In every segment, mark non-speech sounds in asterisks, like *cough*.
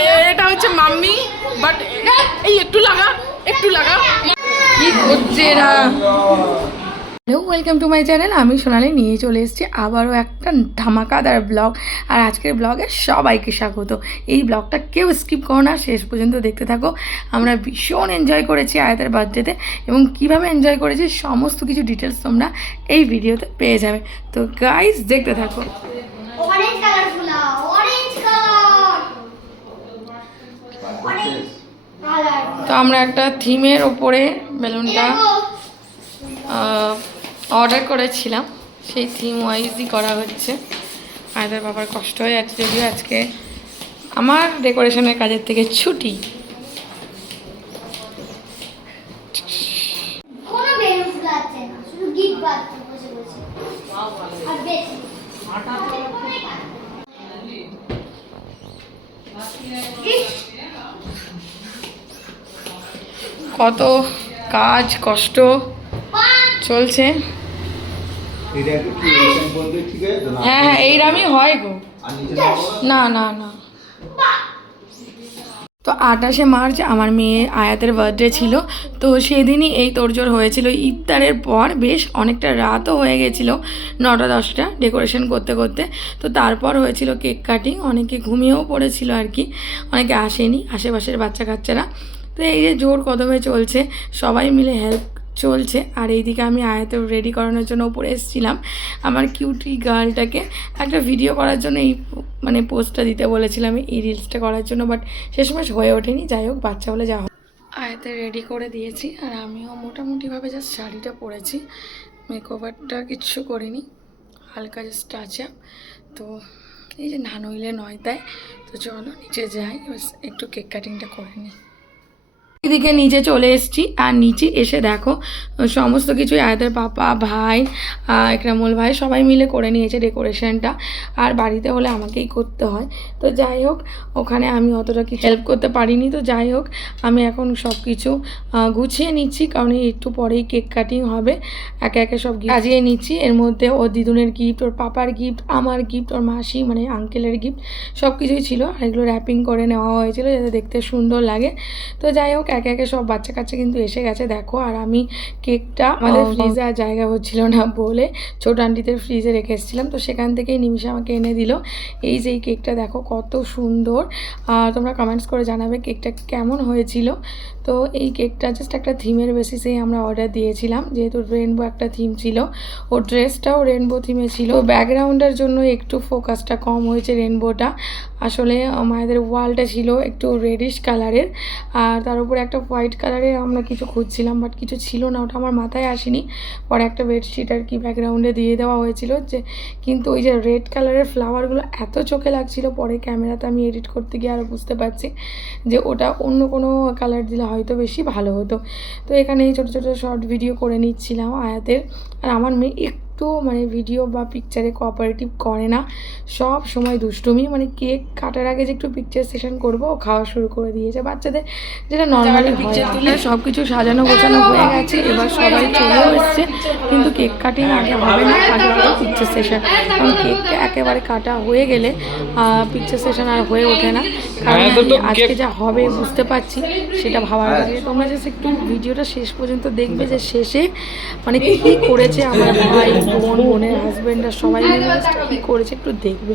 এ- এটা হচ্ছে mummy but এই একটু লাগা একটু লাগা। কি করছে এরা? Hello welcome to my channel আমি সোনালি নিয়ে চলে এসেছি আবারও একটা ধামাকাদার ব্লগ আর আজকের ব্লগে সবাইকে স্বাগত। এই ব্লগটা কেউ স্কিপ করো না শেষ পর্যন্ত দেখতে থাকো। আমরা ভীষণ এনজয় করেছি আয়াতের বার্থডেতে এবং কীভাবে এনজয় করেছি সমস্ত কিছু ডিটেলস তোমরা এই ভিডিওতে পেয়ে যাবে। তো গাইস দেখতে থাকো। তো আমরা একটা থিমের ওপরে বেলুনটা অর্ডার করেছিলাম। সেই থিম ওয়াইজই করা হচ্ছে। আমাদের বাবার কষ্ট হয়ে যাচ্ছে যদিও আজকে আমার ডেকোরেশনের কাজের থেকে ছুটি। কত কাজ কষ্ট চলছে। হ্যাঁ হ্যাঁ এইরামই হয় গো। না? না না। তো আঠাশে মার্চ আমার মেয়ে আয়াতের বার্থডে ছিল তো সেদিনই এই তোড়জোড় হয়েছিল। ইফতারের পর বেশ অনেকটা রাতও হয়ে গেছিল নটা দশটা ডেকোরেশন করতে করতে। তো তারপর হয়েছিল কেক কাটিং অনেকে ঘুমিয়েও পড়েছিল আর কি অনেকে আসেনি আশেপাশের বাচ্চা কাচ্চারা তো এই যে জোর কদমে চলছে সবাই মিলে হেল্প চলছে। আর এইদিকে আমি আয়াতে রেডি করানোর জন্য উপরে এসেছিলাম। আমার কিউটি গার্লটাকে একটা ভিডিও করার জন্য এই মানে পোস্টটা দিতে বলেছিলাম, এই রিলসটা করার জন্য বাট শেষমেশ হয়ে ওঠেনি। যাই হোক, বাচ্চা হলে যা হয় আয়াতে রেডি করে দিয়েছি, আর আমিও মোটামুটিভাবে জাস্ট শাড়িটা পরেছি। মেকওভারটা কিচ্ছু করিনি, হালকা জাস্ট টাচ আপ তো এই যে না নইলে নয় তাই তো চলো নিচে যাই একটু কেক কাটিংটা করে নিই। এদিকে নিচে চলে এসেছি। আর নিচে এসে দেখো, সমস্ত কিছু আয়াতের পাপা ভাই একরামুল ভাই সবাই মিলে করে নিয়েছে ডেকোরেশনটা আর বাড়িতে হলে আমাকেই করতে হয়। তো যাই হোক, ওখানে আমি অতটা কি হেল্প করতে পারিনি। তো যাই হোক, আমি এখন সব কিছু গুছিয়ে নিচ্ছি। কারণ একটু পরেই কেক কাটিং হবে। একে একে সব সাজিয়ে নিচ্ছি। এর মধ্যে ওর দিদুনের গিফট ওর পাপার গিফট আমার গিফট ওর মাসি মানে আঙ্কেলের গিফট সব কিছুই ছিল। আর এগুলো র্যাপিং করে নেওয়া হয়েছিল যাতে দেখতে সুন্দর লাগে। তো যাই হোক একে একে সব বাচ্চা কাচ্চা কিন্তু এসে গেছে দেখো। আর আমি কেকটা আমাদের ফ্রিজে আর জায়গা হচ্ছিল না বলে ছোট আন্টিদের ফ্রিজে রেখে এসেছিলাম। তো সেখান থেকেই নিমিষে আমাকে এনে দিল। এই যে এই কেকটা দেখো কত সুন্দর। আর তোমরা কমেন্টস করে জানাবে কেকটা কেমন হয়েছিল। তো এই কেকটা জাস্ট একটা থিমের বেসিসেই আমরা অর্ডার দিয়েছিলাম। যেহেতু রেনবো একটা থিম ছিল, ও ড্রেসটাও রেনবো থিমে ছিল। ব্যাকগ্রাউন্ডের জন্য একটু ফোকাসটা কম হয়েছে রেনবোটা আসলে মায়েদের ওয়ালটা ছিল একটু রেডিশ কালারের আর তার উপরে একটা হোয়াইট কালারের আমরা কিছু খুঁজছিলাম বাট কিছু ছিল না। ওটা আমার মাথায় আসেনি। পরে একটা বেডশিট আর কি ব্যাকগ্রাউন্ডে দিয়ে দেওয়া হয়েছিল যে, কিন্তু ওই যে রেড কালারের ফ্লাওয়ারগুলো এত চোখে লাগছিল, পরে ক্যামেরাতে আমি এডিট করতে গিয়ে আরও বুঝতে পারছি যে ওটা অন্য কোনো কালার দিলে হয়তো বেশি ভালো হতো। তো এখানে এই ছোটো ছোটো শর্ট ভিডিও করে নিচ্ছিলাম আয়াতের। আর আমার মেয়ে মানে ভিডিও বা পিকচারে কোঅপারেটিভ করে না। সব সময় দুষ্টুমি মানে কেক কাটার আগে যে একটু পিকচার সেশন করব ও খাওয়া শুরু করে দিয়েছে। বাচ্চাদের যেটা নর্মালি পিকচার তুলে সব কিছু সাজানো গোছানো হয়ে গেছে এবার সবাই চলেও এসছে। কিন্তু কেক কাটিং আগে হবে না আগে হবে পিকচার সেশন কারণ কেকটা একেবারে কাটা হয়ে গেলে পিকচার সেশন আর হয়ে ওঠে না। কারণ আজকে যা হবে বুঝতে পারছি সেটা ভাবার আগে তোমরা জাস্ট একটু ভিডিওটা শেষ পর্যন্ত দেখবে যে শেষে মানে কী করেছে আমার ভাই। বোনের হাজব্যান্ডরা সবাই মিলে কী করেছে একটু দেখবে।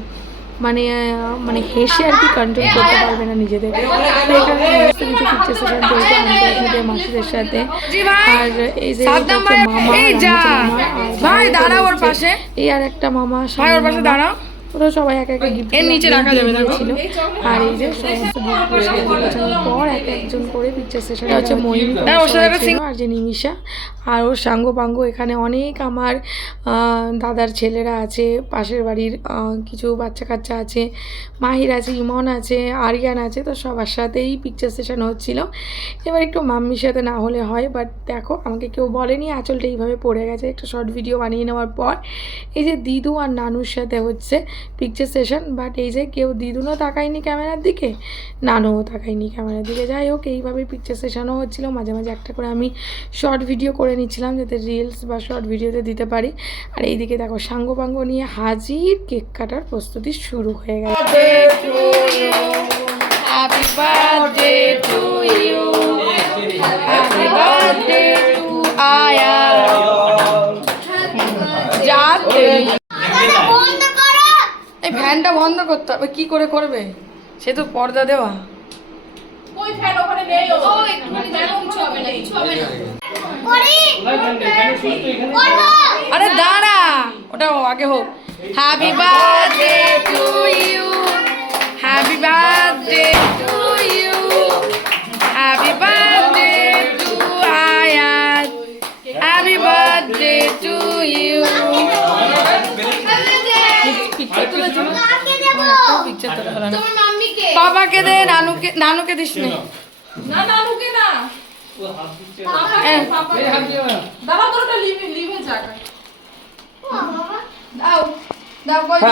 মানে মানে হেসে আর কি কন্ট্রোল করতে পারবে না নিজেদের। তো এখানে সমস্ত কিছু পিকচার সেশন চলছে আন্টির সাথে মাসিদের সাথে। আর এই যে মামা মামা আর ভাই দাঁড়া ওর পাশে। এই আর একটা মামা ভাই ওর পাশে দাঁড়াও। ওরা সবাই এক একটা গিফট এর নিচে রাখা যাবে ছিল আর এই যে সমস্ত গিফট পর এক একজন করে পিকচার সেশন হচ্ছে ময়ূর। আর যে নিমিষা আর ওর সাঙ্গ পাঙ্গ এখানে অনেক আমার দাদার ছেলেরা আছে পাশের বাড়ির কিছু বাচ্চা কাচ্চা আছে মাহির আছে ইমন আছে আরিয়ান আছে তো সবার সাথেই পিকচার সেশন হচ্ছিল। এবার একটু মাম্মির সাথে না হলে হয় বাট দেখো আমাকে কেউ বলেনি আঁচলটা এইভাবে পড়ে গেছে। একটা শর্ট ভিডিও বানিয়ে নেওয়ার পর এই যে দিদু আর নানুর সাথে হচ্ছে পিকচার সেশন বাট এই যে কেউ দিদুনও তাকায়নি ক্যামেরার দিকে নানুও তাকায়নি ক্যামেরার দিকে। যাই হোক এইভাবেই পিকচার সেশনও হচ্ছিল। মাঝে মাঝে একটা করে আমি শর্ট ভিডিও করে নিচ্ছিলাম যাতে রিলস বা শর্ট ভিডিওতে দিতে পারি। আর এইদিকে দেখো সাঙ্গ পাঙ্গ নিয়ে হাজির কেক কাটার প্রস্তুতি শুরু হয়ে গেছে। Happy birthday to you happy birthday to Aya যাতে বন্ধ করো এই ফ্যানটা বন্ধ করতে হবে। কি করে করবে? সে তো পর্দা দেওয়া। করি? করব। আরে দাঁড়া ওটা আগে হোক। Happy birthday to you happy birthday to you happy birthday to Ayat happy birthday to you picture তুলেছো কাকে দেবো পিকচার তোলা হলো না তোমার মাম্মিকে বাবাকে দে নানুকে। নানুকে দিস নে। নানুকে না।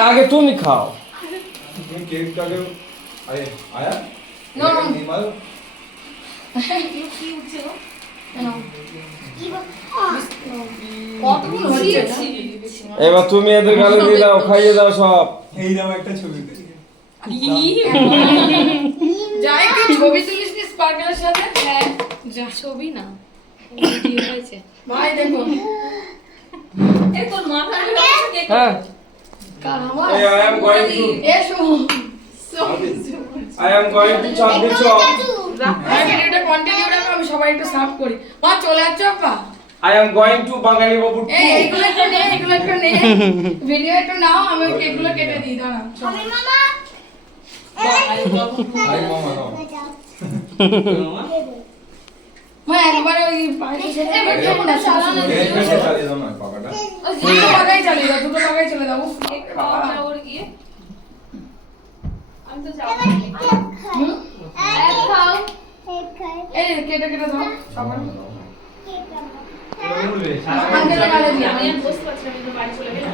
আগে তুমি খাও। এবার তুমি এদের গালে দিয়ে দাও খাইয়ে দাও সব। এই দাও একটা ছবিতে। যাই কি ছবি তুলিস নি স্পার্কেলের সাথে? হ্যাঁ। যা ছবি না। ভিডিও হয়েছে ভাই দেখো। এই তোর মাথা হ্যাঁ এসো টু চাঁদনি চক কন্টিনিউ রাখো আমি সবাই একটু সাফ করি। মা চলে I am going to Bengali বাবু এই এইগুলো একটু নে এগুলো একটু নে। *laughs* ভিডিও একটু নাও আমি কেকগুলো কেটে দিই দাঁড়া আমি মামা কেটে কেটে দাও সবার আমি বসতে পারছি না আমি বাড়ি চলে গেলাম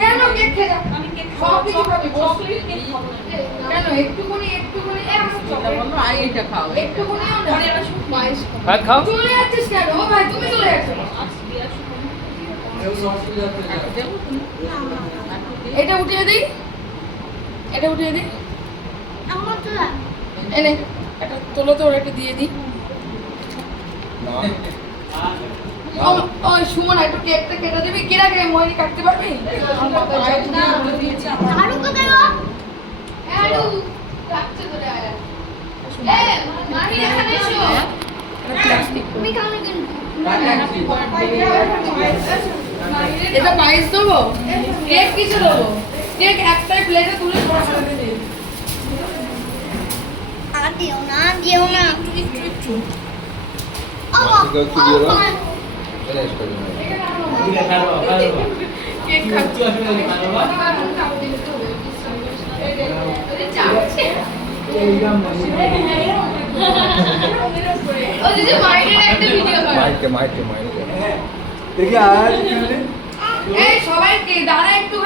কেন কেক খেয়ে যা আমি কেক সব কিছু খাবি চকলেট কেক খাব কেন? একটুখানি একটুখানি খাও একটুখানিও না শুধু পায়েস হ্যাঁ খাও। চলে যাচ্ছিস কেন? ও ভাই তুমি চলে যাচ্ছ। এটা উঠিয়ে দিই। এটা উঠিয়ে দিই। আমার তো এনে এটা তোলো তো ওরা একটু দিয়ে দিই। না। ও ও সুমন একটু কেকটা কেটে দিবি? কে ময়নি কাটতে পারবি? না আমি দিয়েছি আমার আরও কোথায় গো আরও কাটছে তো আয়া এ মাহি এখানে এসো। প্লাস্টিক তুমি খাবে কিন্তু এটা পায়েস দেবো? কেক কিছু দেবো? কেক একটাই প্লেটে তুলে সাথে আর দিও না দিও না। একটু ও দেখি আর সবাইকে দাঁড়া একটু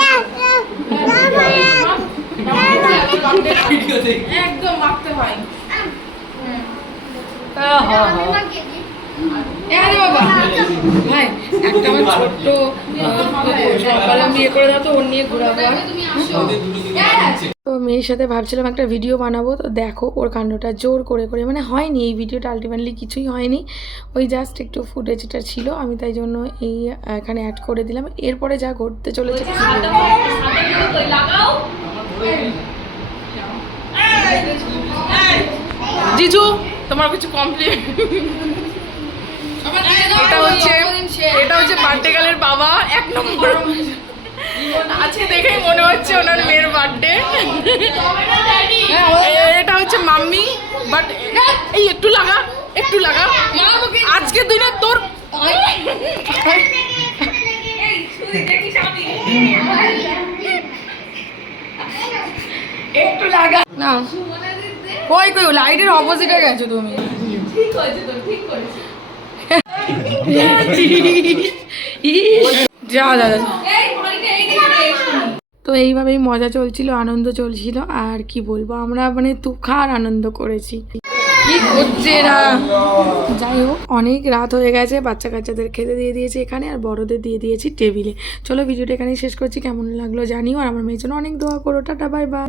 মাপতে হয় একদম মাখতে হয়। একটা আমার ছোট্ট ওর নিয়ে তো মেয়ের সাথে ভাবছিলাম একটা ভিডিও বানাবো, তো দেখো ওর কাণ্ডটা জোর করে করে মানে হয়নি এই ভিডিওটা আলটিমেটলি কিছুই হয়নি। ওই জাস্ট একটু ফুটেজটা ছিল, আমি তাই জন্য এই এখানে অ্যাড করে দিলাম। এরপরে যা ঘটতে চলেছে জিজু! তোমার কিছু কমপ্লিট এটা হচ্ছে এটা হচ্ছে বার্থডে বাবা। এক নম্বর। আজকে দেখেই মনে হচ্ছে ওনার মেয়ের বার্থডে এটা হচ্ছে মাম্মি। বাট এই একটু লাগা একটু লাগা। আজকে দিনে তোর একটু লাগা না। কই কই লাইটের অপোজিটে গেছো তুমি। ঠিক হয়েছে তো ঠিক করেছি। যা তো এইভাবেই মজা চলছিল আনন্দ চলছিল আর কি বলব আমরা মানে তুখার আনন্দ করেছি। কি করছে এরা? যাই হোক অনেক রাত হয়ে গেছে বাচ্চা কাচ্চাদের খেতে দিয়ে দিয়েছি এখানে আর বড়দের দিয়ে দিয়েছি টেবিলে। চলো ভিডিওটা এখানেই শেষ করছি কেমন লাগল জানিও আর আমার মেয়ের জন্য অনেক দোয়া করো টাটা বাই বাই।